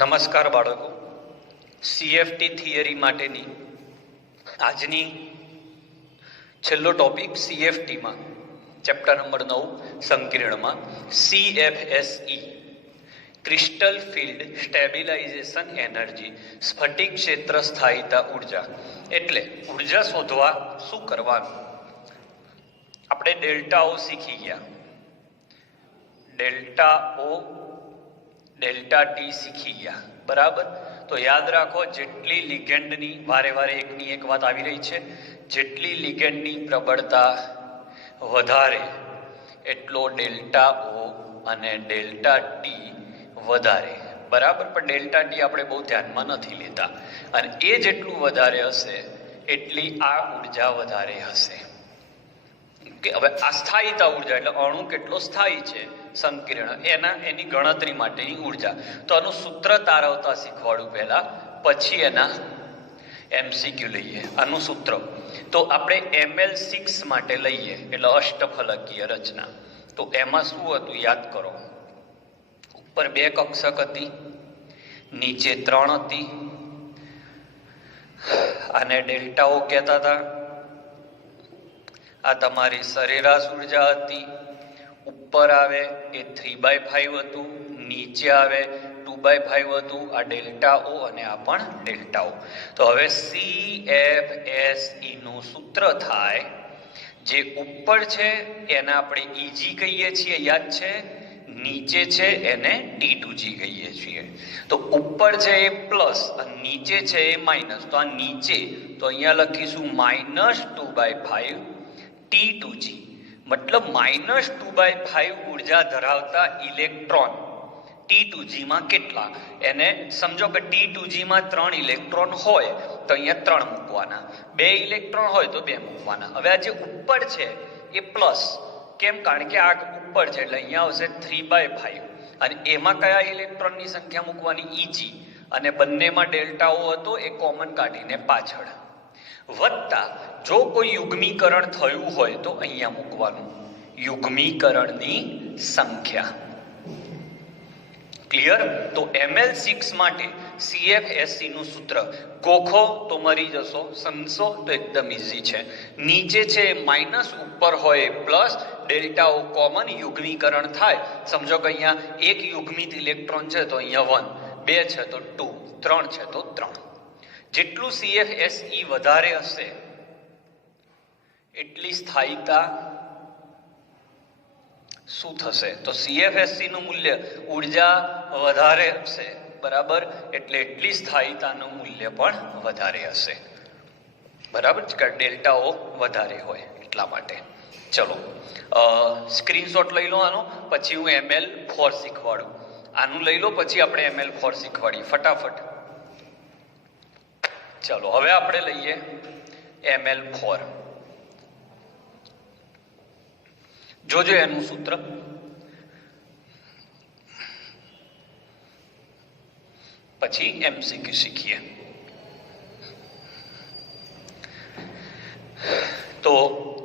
નમસ્કાર બાળકો, સીએફટી થિયરી માટેની આજની છેલ્લો ટોપિક સીએફટીમાં ચેપ્ટર નંબર 9 સંકીર્ણમાં CFSE crystal field stabilization energy સ્ફટિક ક્ષેત્ર સ્થાયિતા ઉર્જા એટલે ઉર્જા શોધવા શું કરવાનું. આપણે ડેલ્ટા ઓ શીખી ગયા, ડેલ્ટા ઓ ડેલ્ટા ટી શીખી ગયા, બરાબર. તો યાદ રાખો, જેટલી લિગેન્ડની વારે વારે એકની એક વાત આવી રહી છે, જેટલી લિગેન્ડની પ્રબળતા વધારે એટલો ડેલ્ટા ઓ અને ડેલ્ટા ટી વધારે, બરાબર. પણ ડેલ્ટા ટી આપણે બહુ ધ્યાનમાં નથી લેતા, અને એ જેટલું વધારે હશે એટલી આ ઉર્જા વધારે હશે. કે હવે આ સ્થાયિતા ઉર્જા એટલે અણુ કેટલો સ્થાયી છે સંકીર્ણ, એની ગણતરી માટેની ઉર્જા. તો આનું સૂત્ર તારવતા શીખવાડું પહેલા, પછી એના એમસીક્યુ લઈએ. આનું સૂત્ર તો આપણે ML6 માટે લઈએ, એટલે અષ્ટફલકીય રચના. તો એમાં શું હતું યાદ કરો. ઉપર 2 કક્ષક હતી, નીચે 3 હતી, આને ડેલ્ટાઓ કહેતા હતા. આ તમારી સરેરાશ ઉર્જા હતી. ઉપર આવે એ 3/5 હતું, નીચે આવે 2/5 હતું. આ ડેલ્ટા ઓ અને આ પણ ડેલ્ટા ઓ. તો હવે CFSE નું સૂત્ર થાય, જે ઉપર છે એને આપણે EG કહીએ છીએ, યાદ છે. નીચે છે એને T2G કહીએ છીએ. તો ઉપર છે એ પ્લસ અને નીચે છે એ માઇનસ. તો આ નીચે તો અહીંયા લખીશું -2/5 T2G, મતલબ -2/5 ઉર્જા ધરાવતા ઇલેક્ટ્રોન T2G માં કેટલા, એને સમજો કે T2G માં 3 ઇલેક્ટ્રોન હોય તો અહીંયા 3 મૂકવાના, 2 ઇલેક્ટ્રોન હોય તો 2 મૂકવાના. હવે આ જે ઉપર છે એ પ્લસ, કેમ? કારણ કે આ ઉપર છે એટલે અહીંયા આવશે 3/5, અને એમાં કયા ઇલેક્ટ્રોનની સંખ્યા મૂકવાની? EG, અને બંનેમાં ડેલ્ટાઓ હતો એ કોમન કાઢીને પાછળ, વત્તા જો કોઈ યુગ્મીકરણ થયું હોય તો અહીંયા મૂકવાનું યુગ્મીકરણની સંખ્યા. ક્લિયર? તો ML6 માટે CFSE નું સૂત્ર ગોખો તો મરી જશો, સમજો તો એકદમ ઈઝી છે. નીચે છે માઇનસ, ઉપર હોય પ્લસ, ડેલ્ટાઓ કોમન, યુગ્મીકરણ થાય. સમજો કે અહીંયા એક યુગ્મિત ઇલેક્ટ્રોન છે તો અહીંયા 1, 2 છે તો 2, 3 છે તો 3. જેટલું CFSE વધારે હશે એટલી સ્થાયિતા શું થશે? તો CFSE નું મૂલ્ય, ઉર્જા વધારે હશે, બરાબર, એટલે એટલી સ્થાયિતાનું મૂલ્ય પણ વધારે હશે, બરાબર, કે ડેલ્ટાઓ વધારે હોય એટલા માટે. ચલો સ્ક્રીનશોટ લઈ લો આનો, પછી હું ML4 શીખવાડું. આનું લઈ લો, પછી આપણે ML4 શીખવાડીએ ફટાફટ. ચલો હવે આપણે લઈએ ML4. જોજો એનું સૂત્ર. પછી MCQ શીખીએ. તો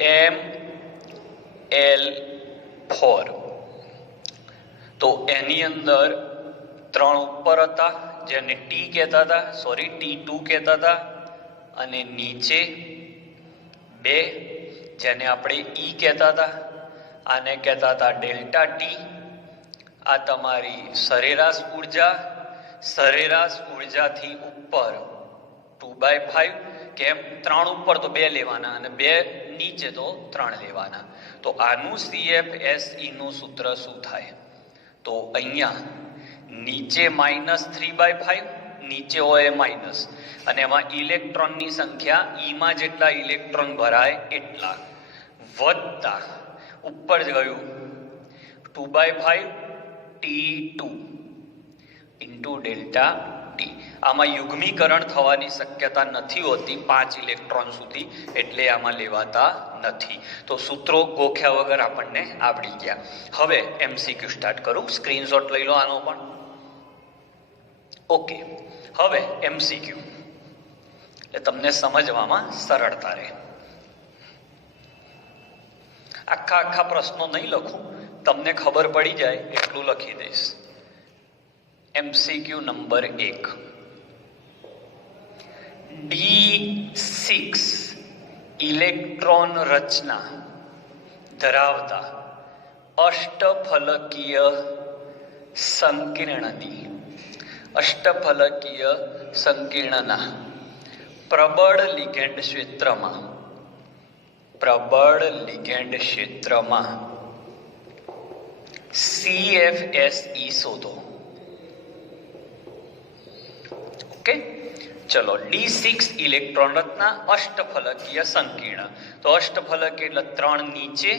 ML4 તો એની અંદર 3 ઉપર હતા જેને T કહેતા હતા, સોરી T2 કહેતા હતા, અને નીચે 2 જેને આપણે E કહેતા હતા, આને કહેતા હતા ડેલ્ટા ટી. આ તમારી સરેરાશ ઉર્જા, સરેરાશ ઉર્જાથી ઉપર 2/5, કેમ? 3 ઉપર તો 2 લેવાના અને 2 નીચે તો 3 લેવાના. તો આનું CFSE નું સૂત્ર શું થાય? તો અહીંયા નીચે -3/5, નીચે હોય માઇનસ, અને એમાં ઇલેક્ટ્રોનની સંખ્યા ઈમાં જેટલા ઇલેક્ટ્રોન ભરાય એટલા, વત્તા ઉપર ગયું 2/5 T2 ઇન્ટુ ડેલ્ટા ટી. આમાં યુગ્મીકરણ થવાની શક્યતા નથી હોતી 5 ઇલેક્ટ્રોન સુધી, એટલે આમાં લેવાતા નથી. તો સૂત્રો ગોખ્યા વગર આપણને આવડી ગયા. હવે MCQ સ્ટાર્ટ કરું. સ્ક્રીનશોટ લઈ લો આનો પણ. ઓકે, હવે MCQ એટલે તમને સમજવામાં સરળતા રહે. આખા પ્રશ્નો નહીં લખું, તમને ખબર પડી જાય એટલું લખી દઈશ. MCQ નંબર 1, D6 ઇલેક્ટ્રોન રચના ધરાવતા અષ્ટફલકીય સંકીર્ણના પ્રબળ લિગેન્ડ ક્ષેત્રમાં CFSE શોધો. ઓકે, ચલો. D6 ઇલેક્ટ્રોન રચના અષ્ટફલકીય સંકીર્ણ. તો અષ્ટફલકીય એટલે 3 નીચે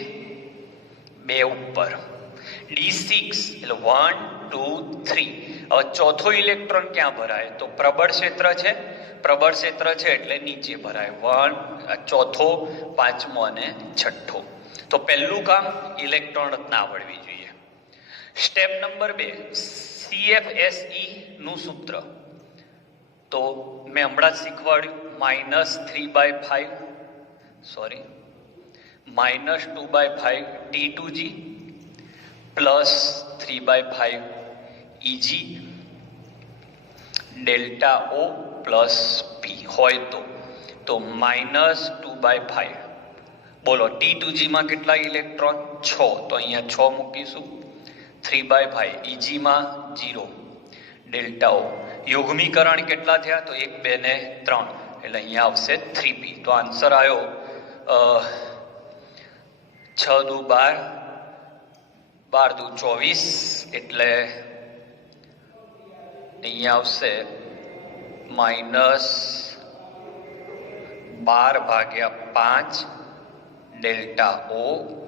2 ઉપર. D6 એટલે 1 2 3. હવે ચોથો ઇલેક્ટ્રોન ક્યાં ભરાય? તો પ્રબળ ક્ષેત્ર છે. પ્રબળ ક્ષેત્ર છે એટલે નીચે ભરાય. 1 ચોથો, પાંચમો અને છઠ્ઠો. તો પહેલું કામ ઇલેક્ટ્રોન રચના આવડવી જોઈએ. સ્ટેપ નંબર 2, CFSE નું સૂત્ર તો મેં હમણાં જ શીખવાડ્યું. -2/5 T2G plus 3/5 EG delta O plus P હોય તો -2/5. બોલો, T2G માં કેટલા ઇલેક્ટ્રોન? 6. તો અહીંયા 6 મૂકીશું. 3/5 EG માં 0 ડેલ્ટા O. યુગ્મીકરણ કેટલા થયા? તો 1 2 ને 3 એટલે અહીંયા આવશે 3P. તો આન્સર આવ્યો 6 દુ 12, 12 દુ 24 એટલે અહીંયા આવશે -12/5 ડેલ્ટા O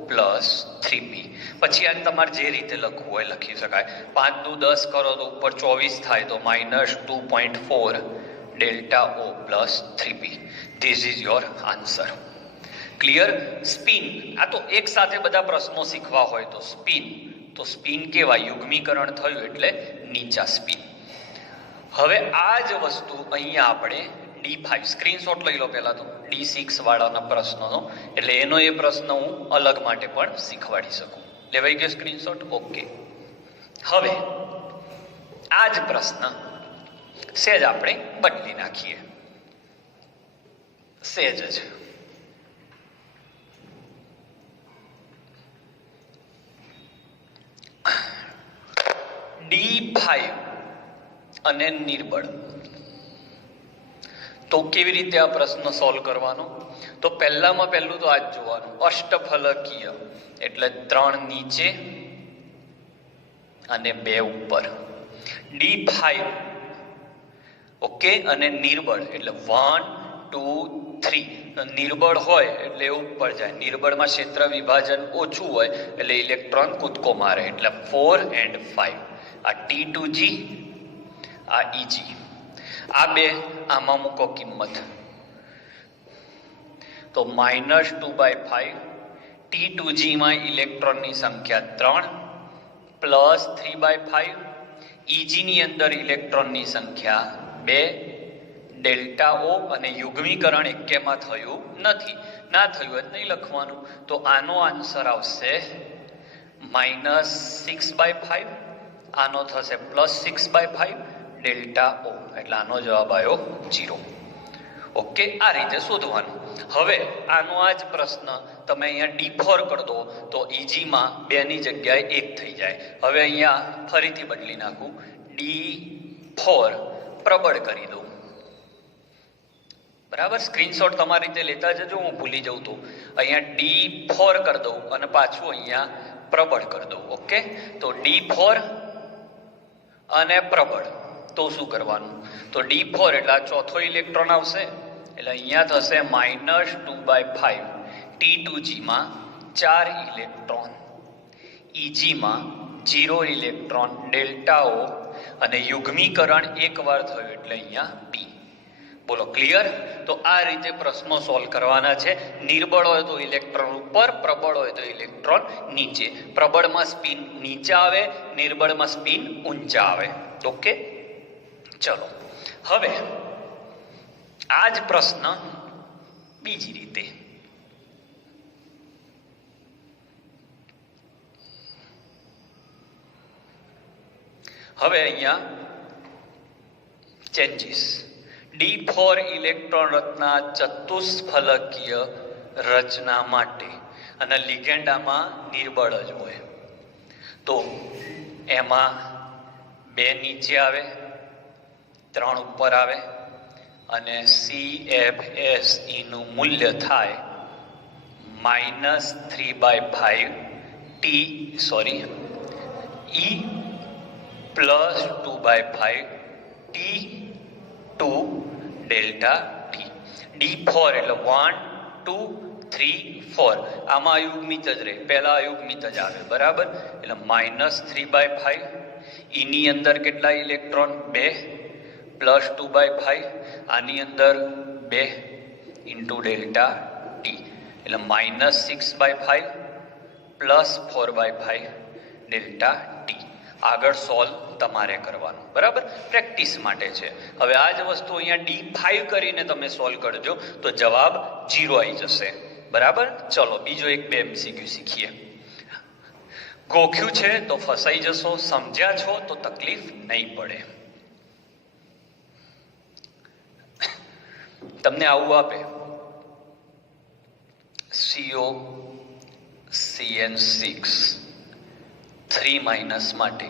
પ્લસ 3P. પછી આને તમારે જે રીતે લખવું હોય લખી શકાય. 5 દુ 10 કરો તો ઉપર 24 થાય તો -2.4 delta O plus 3P. This is your answer. Clear? Spin, આ તો એક સાથે બધા પ્રશ્નો શીખવા હોય તો સ્પિન કેવા? યુગ્મીકરણ થયું એટલે નીચા સ્પિન. હવે આ જ વસ્તુ અહીંયા આપણે D5 સ્ક્રીનશોટ લઈ લો પહેલા તો D6 વાળાના પ્રશ્નોનો, એટલે એનો એ પ્રશ્ન હું અલગ માટે પણ શીખવાડી શકું. લેવાઈ ગયો સ્ક્રીનશોટ? ઓકે. હવે આ જ પ્રશ્ન સહેજ આપણે બદલી નાખીએ, સહેજ જ. D5 અને નિર્બળ. તો કેવી રીતે આ પ્રશ્ન સોલ્વ કરવાનો? તો પહેલામાં પહેલું તો આ જ જોવાનું, અષ્ટફલકીય એટલે 3 નીચે અને 2 ઉપર. D5 ઓકે, અને નિર્બળ એટલે 1 2 3. નિર્બળ હોય એટલે એ ઉપર જાય. નિર્બળમાં ક્ષેત્ર વિભાજન ઓછું હોય એટલે ઇલેક્ટ્રોન કૂદકો મારે, એટલે 4 and 5. આ T2G, આ EG. આ બે આમાં મૂકો કિંમત તો -2/5. T2G માં ઇલેક્ટ્રોનની સંખ્યા 3 પ્લસ 3/5. EG ની અંદર ઇલેક્ટ્રોનની સંખ્યા 2 ડેલ્ટા O, અને યુગ્મીકરણ એકેમાં થયું નથી. ના થયું જ નહીં લખવાનું. તો આનો આન્સર આવશે -6/5. આનો થશે +6/5 ડેલ્ટા O, એટલે આનો જવાબ આવ્યો 0. ઓકે, આ રીતે શોધવાનું. હવે આનો આ જ પ્રશ્ન તમે અહીંયા D4 કરી દો તો EG માં 2 ની જગ્યાએ 1 થઈ જાય. હવે અહીંયા ફરીથી બદલી નાખું, D4 પ્રબળ કરી દઉં. બરાબર? સ્ક્રીનશોટ તમારી રીતે લેતા જજો, હું ભૂલી જાઉં તો. અહીંયા D4 કરી દઉં અને પાછું અહીંયા પ્રબળ કરી દઉં. ઓકે, તો D4 અને પ્રબળ. તો શું કરવાનું? તો D4 એટલે આ ચોથો ઇલેક્ટ્રોન આવશે, એટલે અહીંયા થશે -2/5. T2G માં 4 ઇલેક્ટ્રોન, EG માં 0 ઇલેક્ટ્રોન, ડેલ્ટા O, અને યુગ્મીકરણ એકવાર થયું એટલે અહીંયા P. બોલો, ક્લિયર? તો આ રીતે પ્રશ્નો સોલ્વ કરવાના છે. નિર્બળ હોય તો ઇલેક્ટ્રોન ઉપર, પ્રબળ હોય તો ઇલેક્ટ્રોન નીચે. પ્રબળમાં સ્પિન નીચા આવે, નિર્બળમાં સ્પિન ઊંચા આવે. ઓકે, ચલો. હવે આ જ પ્રશ્ન બીજી રીતે. હવે અહીંયા ચેન્જીસ. D4 ઇલેક્ટ્રોન રચના ચતુષ્ફલકીય રચના માટે, અને લિગેન્ડ આમાં નિર્બળ જ હોય, તો એમાં 2 નીચે આવે, 3 ઉપર આવે, અને CFSE નું મૂલ્ય થાય -3/5 E plus 2/5 T2 delta T. D4 એટલે 1 2 3 4, આમાં અયુગ્મિત જ રહે, પહેલા અયુગ્મિત જ આવે, બરાબર. એટલે -3/5. ની અંદર કેટલા ઇલેક્ટ્રોન? 2 પ્લસ 2/5, આની અંદર 2 ઇન્ટુ ડેલ્ટા T, એટલે -6/5 પ્લસ 4/5 ડેલ્ટા T. આગળ સોલ્વ તમારે કરવાનું, બરાબર, પ્રેક્ટિસ માટે છે. હવે આ જ વસ્તુ અહીંયા D5 કરીને તમે સોલ્વ કરજો તો જવાબ 0 આવી જશે, બરાબર. ચલો બીજો એક 2 MCQ શીખીએ. ગોખ્યું છે તો ફસાઈ જશો, સમજ્યા છો તો તકલીફ નહીં પડે. તમને આવું આપે COCN6 3- માટે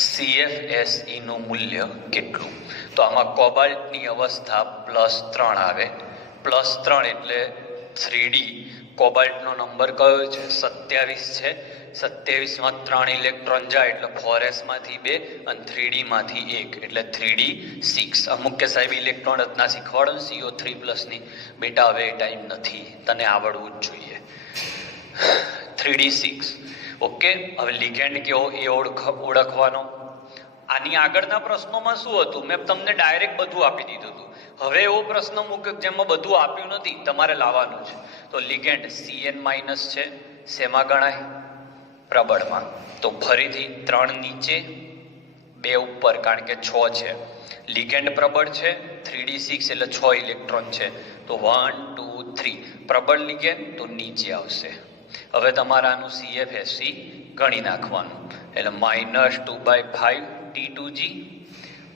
CFSE નું મૂલ્ય કેટલું? તો આમાં કોબાલ્ટની અવસ્થા +3 આવે. +3 એટલે 3D. કોબાલ્ટનો નંબર કયો છે? 27 છે. 27માં 3 ઇલેક્ટ્રોન જાય એટલે 4s માંથી 2 અને 3D માંથી 1 એટલે 3D6. અમુક કે સાહેબ ઇલેક્ટ્રોન રચના શીખવાડો CO3+ ની. બેટા હવે એ ટાઈમ નથી, તને આવડવું જ જોઈએ. 3D6. ઓકે. હવે લિગેન્ડ કેવો એ ઓળખવાનો. આની આગળના પ્રશ્નોમાં શું હતું? મેં તમને ડાયરેક્ટ બધું આપી દીધું હતું. હવે એવો પ્રશ્ન મૂક્યો જેમાં બધું આપ્યું નથી, તમારે લાવવાનું છે. તો લિગેન્ડ CN- છે, શેમાં ગણાય? પ્રબળમાં. તો ફરીથી 3 નીચે 2 ઉપર, કારણ કે 6 છે. લિગેન્ડ પ્રબળ છે, 3D6 એટલે 6 ઇલેક્ટ્રોન છે, તો 1 2 3 પ્રબળ લિગેન્ડ તો નીચે આવશે. હવે તમારાનું CFSE ગણી નાખવાનું, એટલે -2/5 T2G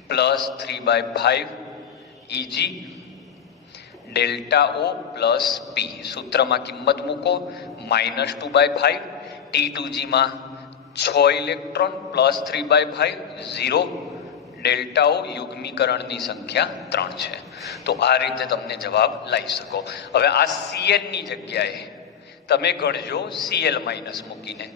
plus 3/5 EG delta O plus P. સૂત્રમાં કિંમત મૂકો. -2/5 T2G માં 6 ઇલેક્ટ્રોન પ્લસ 3/5 0 ડેલ્ટા O યુગ્મીકરણની સંખ્યા 3 છે. તો આ રીતે તમને જવાબ લઈ શકો. હવે આ CN ની જગ્યાએ તમે ગણજો Cl- મૂકીને,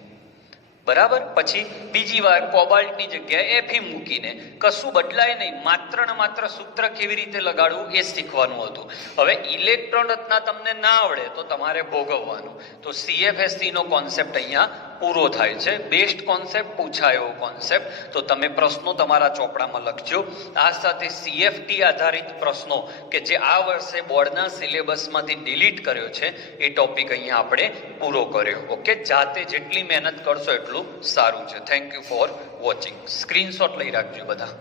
બરાબર. પછી બીજી વાર કોબાલ્ટની જગ્યાએ Fe મૂકીને. કશું બદલાય નહીં, માત્ર ને માત્ર સૂત્ર કેવી રીતે લગાડવું એ શીખવાનું હતું. હવે ઇલેક્ટ્રોન રચના તમને ના આવડે તો તમારે ભોગવવાનું. તો CFSE નો કોન્સેપ્ટ અહીંયા પૂરો થાય છે. બેસ્ટ કોન્સેપ્ટ, પૂછાયો કોન્સેપ્ટ. તો તમે પ્રશ્નો તમારા ચોપડામાં લખજો. આ સાથે CFT આધારિત પ્રશ્નો કે જે આ વર્ષે બોર્ડના સિલેબસમાંથી ડિલીટ કર્યો છે એ ટોપિક અહીંયા આપણે પૂરો કર્યો. ઓકે. જાતે જેટલી મહેનત કરશો એટલું સારું છે. Thank you for watching. Screenshot લઈ રાખજો બધા.